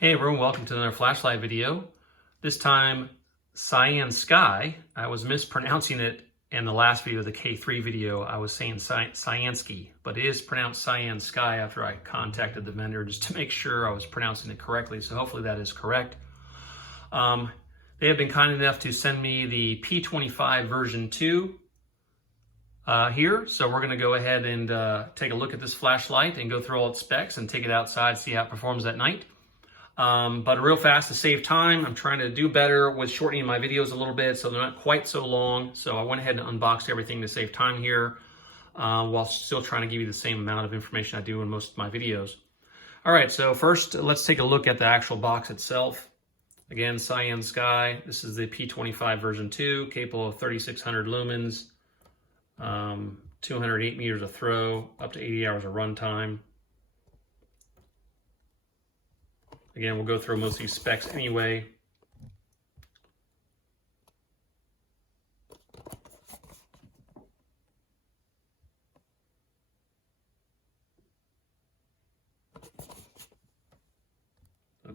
Hey everyone, welcome to another flashlight video. This time, CYANSKY. I was mispronouncing it in the last video, the K3 video. I was saying CYANSKY, but it is pronounced CYANSKY after I contacted the vendor just to make sure I was pronouncing it correctly. So hopefully that is correct. They have been kind enough to send me the P25 version 2 here. So we're going to go ahead and take a look at this flashlight and go through all its specs and take it outside, see how it performs at night. But real fast to save time, I'm trying to do better with shortening my videos a little bit so they're not quite so long. So I went ahead and unboxed everything to save time here while still trying to give you the same amount of information I do in most of my videos. All right, so first let's take a look at the actual box itself. Again, CYANSKY. This is the P25 version 2, capable of 3600 lumens, 208 meters of throw, up to 80 hours of runtime. Again, we'll go through most of these specs anyway. A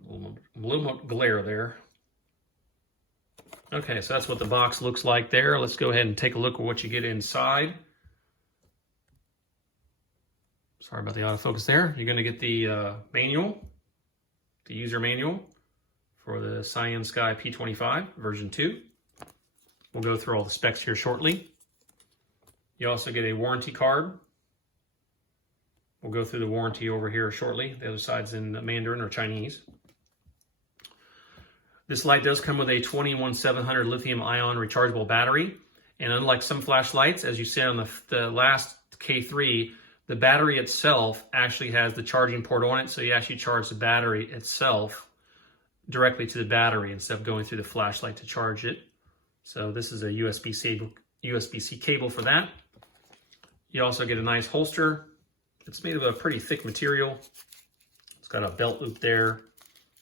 little more glare there. Okay, so that's what the box looks like there. Let's go ahead and take a look at what you get inside. Sorry about the autofocus there. You're going to get the manual. The user manual for the CYANSKY P25 version 2. We'll go through all the specs here shortly. You also get a warranty card. We'll go through the warranty over here shortly. The other side's in Mandarin or Chinese. This light does come with a 21700 lithium-ion rechargeable battery. And unlike some flashlights, as you said on the last K3, the battery itself actually has the charging port on it, so you actually charge the battery itself directly to the battery instead of going through the flashlight to charge it. So this is a USB-C cable for that. You also get a nice holster. It's made of a pretty thick material. It's got a belt loop there.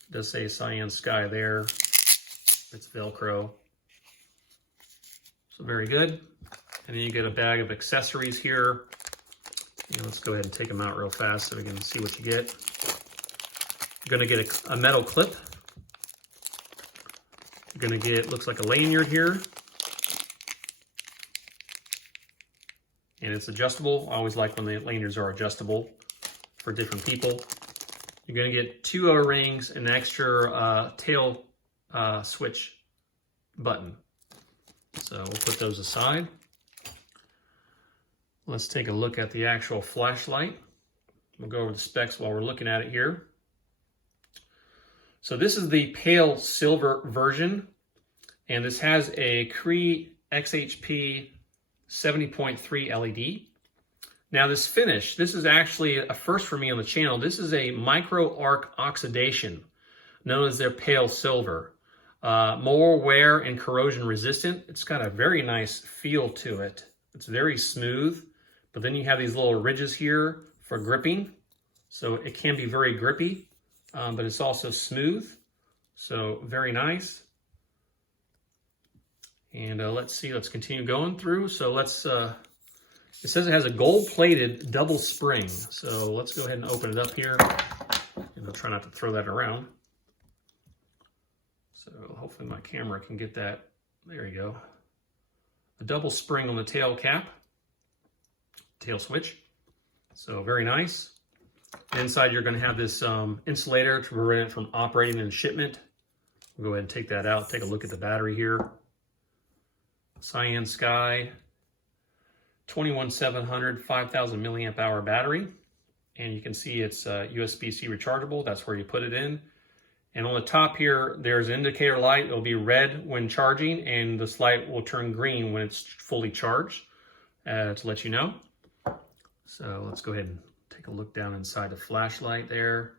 It does say CYANSKY there. It's Velcro. So very good. And then you get a bag of accessories here. Let's go ahead and take them out real fast so we can see what you get. You're going to get a metal clip. You're going to get, looks like a lanyard here. And it's adjustable. I always like when the lanyards are adjustable for different people. You're going to get 2 O-rings and an extra tail switch button. So we'll put those aside. Let's take a look at the actual flashlight. We'll go over the specs while we're looking at it here. So this is the pale silver version, and this has a Cree XHP 70.3 LED. Now this finish, this is actually a first for me on the channel. This is a micro arc oxidation, known as their pale silver. More wear and corrosion resistant. It's got a very nice feel to it. It's very smooth. But then you have these little ridges here for gripping. So it can be very grippy, but it's also smooth. So very nice. And let's see, let's continue going through. So it says it has a gold-plated double spring. So let's go ahead and open it up here. And I'll try not to throw that around. So hopefully my camera can get that. There you go. A double spring on the tail cap. Tail switch. So very nice. Inside you're going to have this insulator to prevent it from operating in shipment. We'll go ahead and take that out. Take a look at the battery here. CYANSKY 21700 5000 milliamp hour battery. And you can see it's USB-C rechargeable. That's where you put it in. And on the top here, there's an indicator light. It'll be red when charging, and this light will turn green when it's fully charged to let you know. So let's go ahead and take a look down inside the flashlight there.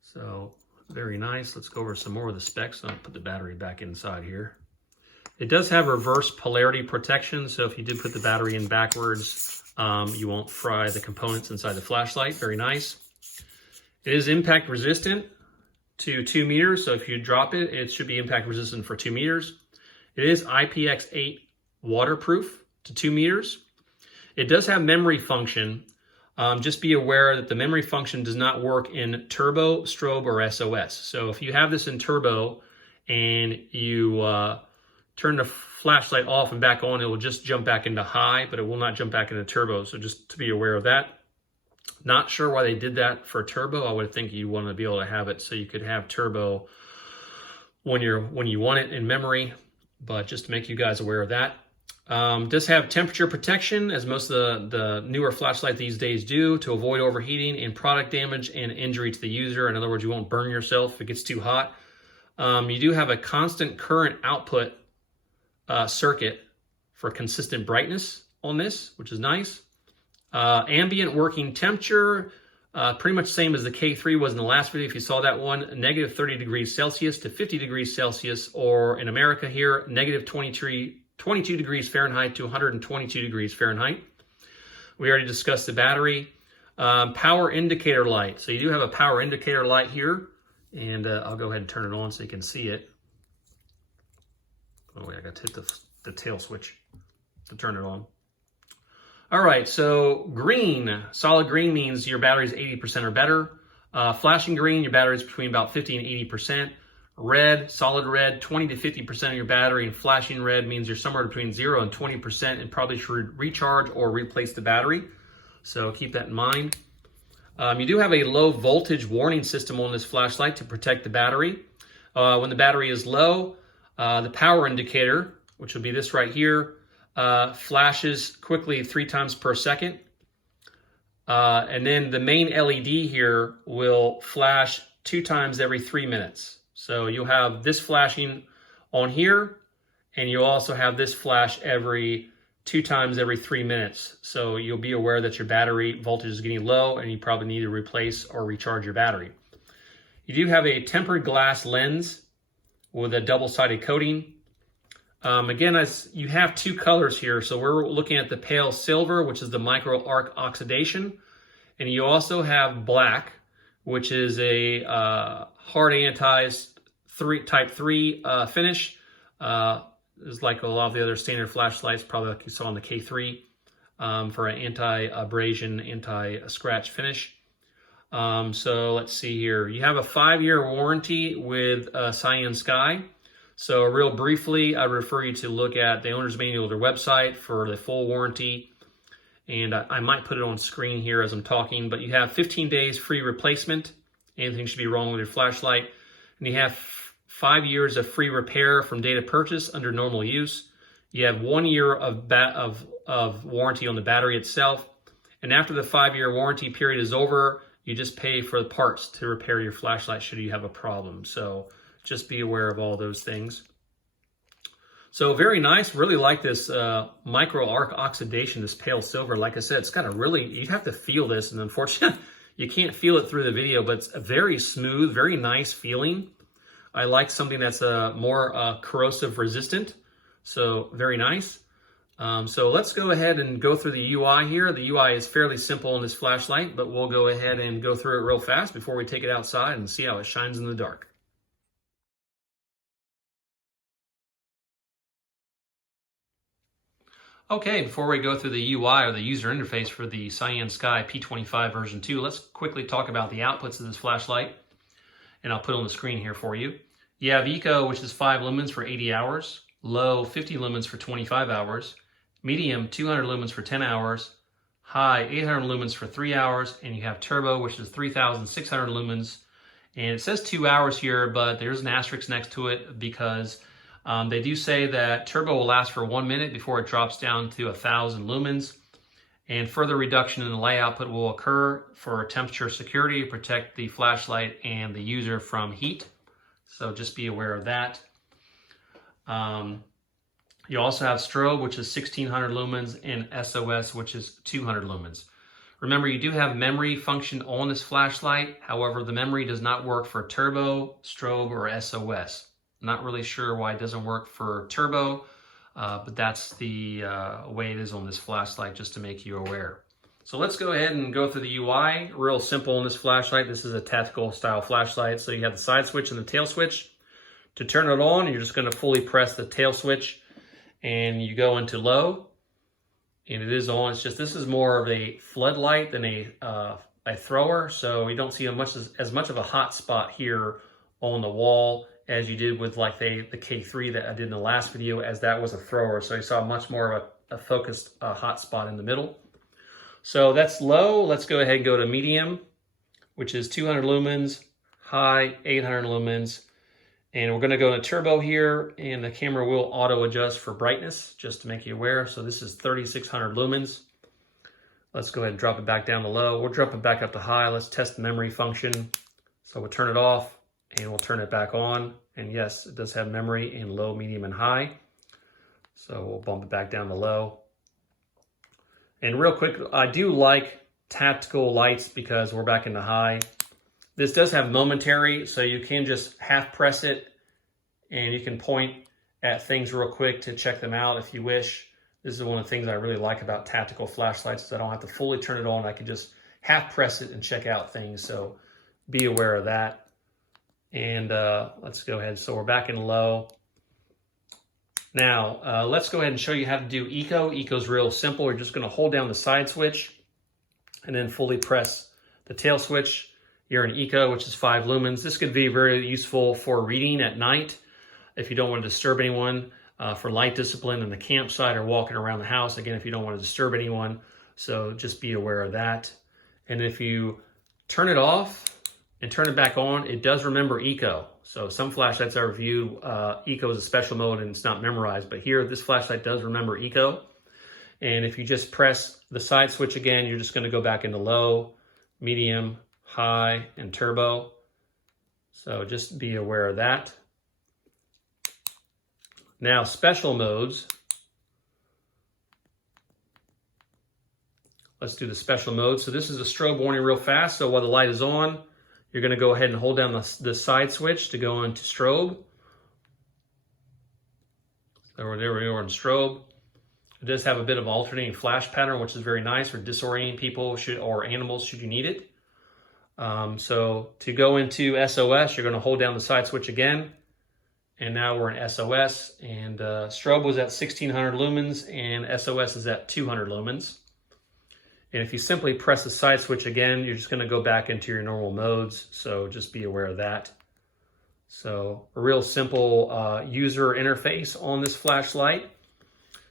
So very nice. Let's go over some more of the specs. I'll put the battery back inside here. It does have reverse polarity protection. So if you did put the battery in backwards, you won't fry the components inside the flashlight. Very nice. It is impact resistant to 2 meters. So if you drop it, it should be impact resistant for 2 meters. It is IPX8 waterproof to 2 meters. It does have memory function, Just be aware that the memory function does not work in turbo, strobe, or SOS. So if you have this in turbo and you turn the flashlight off and back on, it will just jump back into high, but it will not jump back into turbo. So just to be aware of that. Not sure why they did that for turbo. I would think you want to be able to have it so you could have turbo when you want it in memory, but just to make you guys aware of that. Does have temperature protection, as most of the newer flashlight these days do, to avoid overheating and product damage and injury to the user. In other words, you won't burn yourself if it gets too hot. You do have a constant current output circuit for consistent brightness on this, which is nice. Ambient working temperature, pretty much same as the K3 was in the last video if you saw that one, negative 30 degrees Celsius to 50 degrees Celsius, or in America here, negative 22 degrees Fahrenheit to 122 degrees Fahrenheit. We already discussed the battery. Power indicator light. So you do have a power indicator light here, and I'll go ahead and turn it on so you can see it. Oh wait, I got to hit the tail switch to turn it on. All right, so green, solid green means your battery is 80% or better. Flashing green, your battery is between about 50 and 80%. Red, solid red, 20 to 50% of your battery, and flashing red means you're somewhere between 0 and 20% and probably should recharge or replace the battery. So keep that in mind. You do have a low voltage warning system on this flashlight to protect the battery. When the battery is low, the power indicator, which would be this right here, flashes quickly 3 times per second. And then the main LED here will flash 2 times every 3 minutes. So you'll have this flashing on here, and you'll also have this flash 2 times every 3 minutes. So you'll be aware that your battery voltage is getting low and you probably need to replace or recharge your battery. You do have a tempered glass lens with a double-sided coating. Again, as you have 2 colors here, so we're looking at the pale silver, which is the micro arc oxidation, and you also have black, which is a hard anodized type 3 finish. It's like a lot of the other standard flashlights, probably like you saw on the K3, for an anti-abrasion, anti-scratch finish. So let's see here. You have a 5-year warranty with CYANSKY. So real briefly, I refer you to look at the owner's manual of their website for the full warranty. And I might put it on screen here as I'm talking, but you have 15 days free replacement. Anything should be wrong with your flashlight. And you have 5 years of free repair from date of purchase under normal use. You have 1 year of warranty on the battery itself. And after the 5-year warranty period is over, you just pay for the parts to repair your flashlight should you have a problem. So just be aware of all those things. So very nice. Really like this micro arc oxidation, this pale silver. Like I said, it's got a really, you have to feel this, and unfortunately, you can't feel it through the video, but it's a very smooth, very nice feeling. I like something that's more corrosive resistant. So very nice. So let's go ahead and go through the UI here. The UI is fairly simple on this flashlight, but we'll go ahead and go through it real fast before we take it outside and see how it shines in the dark. Okay, before we go through the UI or the user interface for the CYANSKY P25 version 2, let's quickly talk about the outputs of this flashlight. And I'll put it on the screen here for you. You have Eco, which is 5 lumens for 80 hours. Low, 50 lumens for 25 hours. Medium, 200 lumens for 10 hours. High, 800 lumens for 3 hours. And you have Turbo, which is 3,600 lumens. And it says 2 hours here, but there's an asterisk next to it because they do say that Turbo will last for 1 minute before it drops down to 1,000 lumens. And further reduction in the light output will occur for temperature security to protect the flashlight and the user from heat. So just be aware of that. You also have Strobe, which is 1,600 lumens, and SOS, which is 200 lumens. Remember, you do have memory function on this flashlight. However, the memory does not work for Turbo, Strobe, or SOS. Not really sure why it doesn't work for Turbo, but that's the way it is on this flashlight, just to make you aware. So let's go ahead and go through the UI. Real simple on this flashlight. This is a tactical style flashlight. So you have the side switch and the tail switch. To turn it on, you're just going to fully press the tail switch and you go into low. and it is on. It's just this is more of a floodlight than a thrower, so you don't see as much of a hot spot here on the wall as you did with like the K3 that I did in the last video, as that was a thrower. So you saw much more of a focused hot spot in the middle. So that's low. Let's go ahead and go to medium, which is 200 lumens, high 800 lumens. And we're going to go to turbo here, and the camera will auto adjust for brightness, just to make you aware. So this is 3600 lumens. Let's go ahead and drop it back down to low. We'll drop it back up to high. Let's test the memory function. So we'll turn it off and we'll turn it back on. And yes, it does have memory in low, medium, and high. So we'll bump it back down to low. And real quick, I do like tactical lights because we're back into high. This does have momentary, so you can just half press it and you can point at things real quick to check them out if you wish. This is one of the things I really like about tactical flashlights, is I don't have to fully turn it on. I can just half press it and check out things, so be aware of that. And let's go ahead. So we're back in low. Now, let's go ahead and show you how to do eco. Eco's real simple. We're just going to hold down the side switch and then fully press the tail switch. You're in eco, which is 5 lumens. This could be very useful for reading at night if you don't want to disturb anyone, for light discipline in the campsite or walking around the house. Again, if you don't want to disturb anyone. So just be aware of that. And if you turn it off and turn it back on, it does remember eco. So some flashlights I review, eco is a special mode and it's not memorized, but here this flashlight does remember eco. And if you just press the side switch again, you're just going to go back into low, medium, high, and turbo. So just be aware of that. Now, special modes. Let's do the special mode. So this is a strobe warning real fast. So while the light is on, you're going to go ahead and hold down the side switch to go into strobe. So there we are in strobe. It does have a bit of alternating flash pattern, which is very nice for disorienting people or animals should you need it. So to go into SOS, you're going to hold down the side switch again. And now we're in SOS. And strobe was at 1600 lumens and SOS is at 200 lumens. And if you simply press the side switch again, you're just going to go back into your normal modes. So just be aware of that. So a real simple user interface on this flashlight.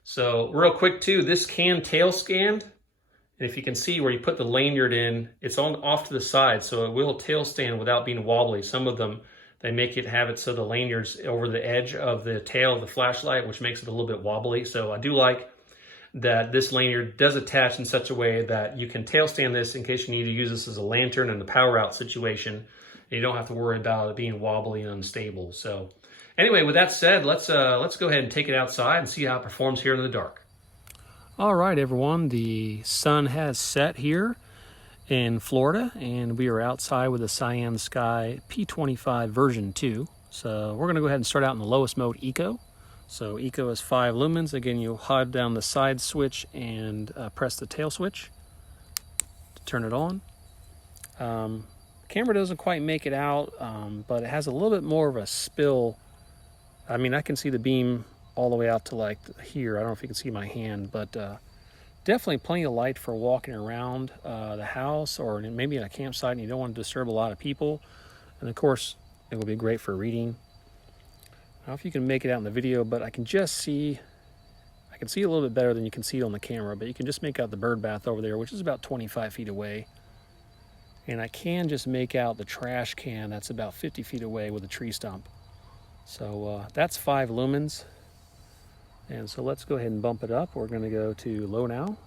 So real quick too, this can tail scan. And if you can see where you put the lanyard in, it's off to the side. So it will tail stand without being wobbly. Some of them, they make it have it so the lanyard's over the edge of the tail of the flashlight, which makes it a little bit wobbly. So I do like that this lanyard does attach in such a way that you can tail stand this in case you need to use this as a lantern in a power out situation. And you don't have to worry about it being wobbly and unstable. So anyway, with that said, let's go ahead and take it outside and see how it performs here in the dark. All right, everyone, the sun has set here in Florida, and we are outside with the CYANSKY P25 version 2. So we're gonna go ahead and start out in the lowest mode, eco. So eco is 5 lumens. Again, you'll hold down the side switch and press the tail switch to turn it on. Camera doesn't quite make it out, but it has a little bit more of a spill. I mean, I can see the beam all the way out to like here. I don't know if you can see my hand, but definitely plenty of light for walking around the house or maybe in a campsite and you don't want to disturb a lot of people. And of course, it will be great for reading. I don't know if you can make it out in the video, but I can just see, I can see a little bit better than you can see it on the camera, but you can just make out the bird bath over there, which is about 25 feet away. And I can just make out the trash can that's about 50 feet away with a tree stump. So that's 5 lumens. And so let's go ahead and bump it up. We're going to go to low now.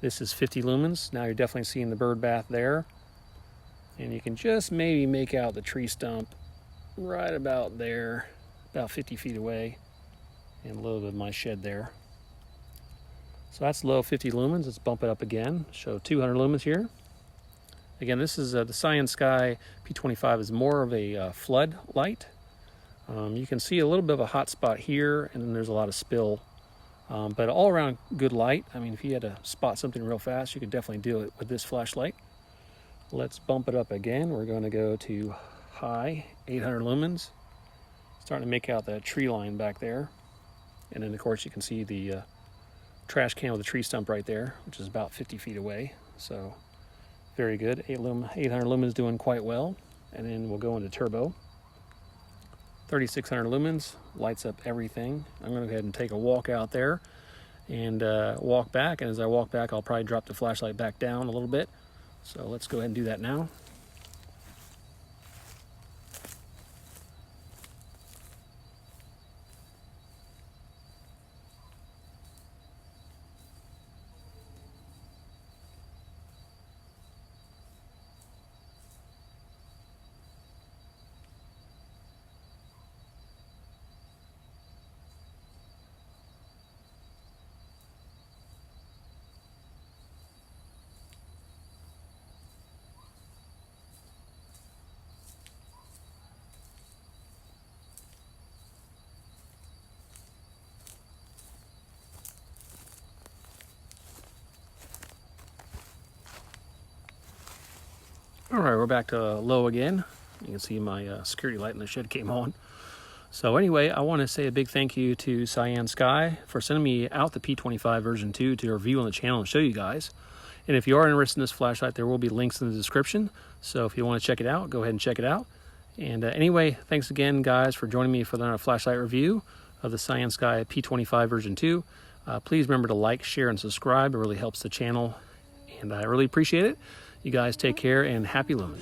This is 50 lumens. Now you're definitely seeing the bird bath there. And you can just maybe make out the tree stump right about there, about 50 feet away, and a little bit of my shed there. So that's low 50 lumens. Let's bump it up again. Show 200 lumens here. Again, this is the CYANSKY P25 is more of a flood light. You can see a little bit of a hot spot here, and then there's a lot of spill. But all around good light. I mean, if you had to spot something real fast, you could definitely do it with this flashlight. Let's bump it up again. We're going to go to high, 800 lumens. Starting to make out that tree line back there. And then, of course, you can see the trash can with a tree stump right there, which is about 50 feet away. So very good. 800 lumens doing quite well. And then we'll go into turbo. 3600 lumens, lights up everything. I'm going to go ahead and take a walk out there and walk back. And as I walk back, I'll probably drop the flashlight back down a little bit. So let's go ahead and do that now. All right, we're back to low again. You can see my security light in the shed came on. So anyway, I want to say a big thank you to CYANSKY for sending me out the P25 version 2 to review on the channel and show you guys. And if you are interested in this flashlight, there will be links in the description. So if you want to check it out, go ahead and check it out. And anyway, thanks again, guys, for joining me for the flashlight review of the CYANSKY P25 version 2. Please remember to like, share, and subscribe. It really helps the channel, and I really appreciate it. You guys take care and happy lumens.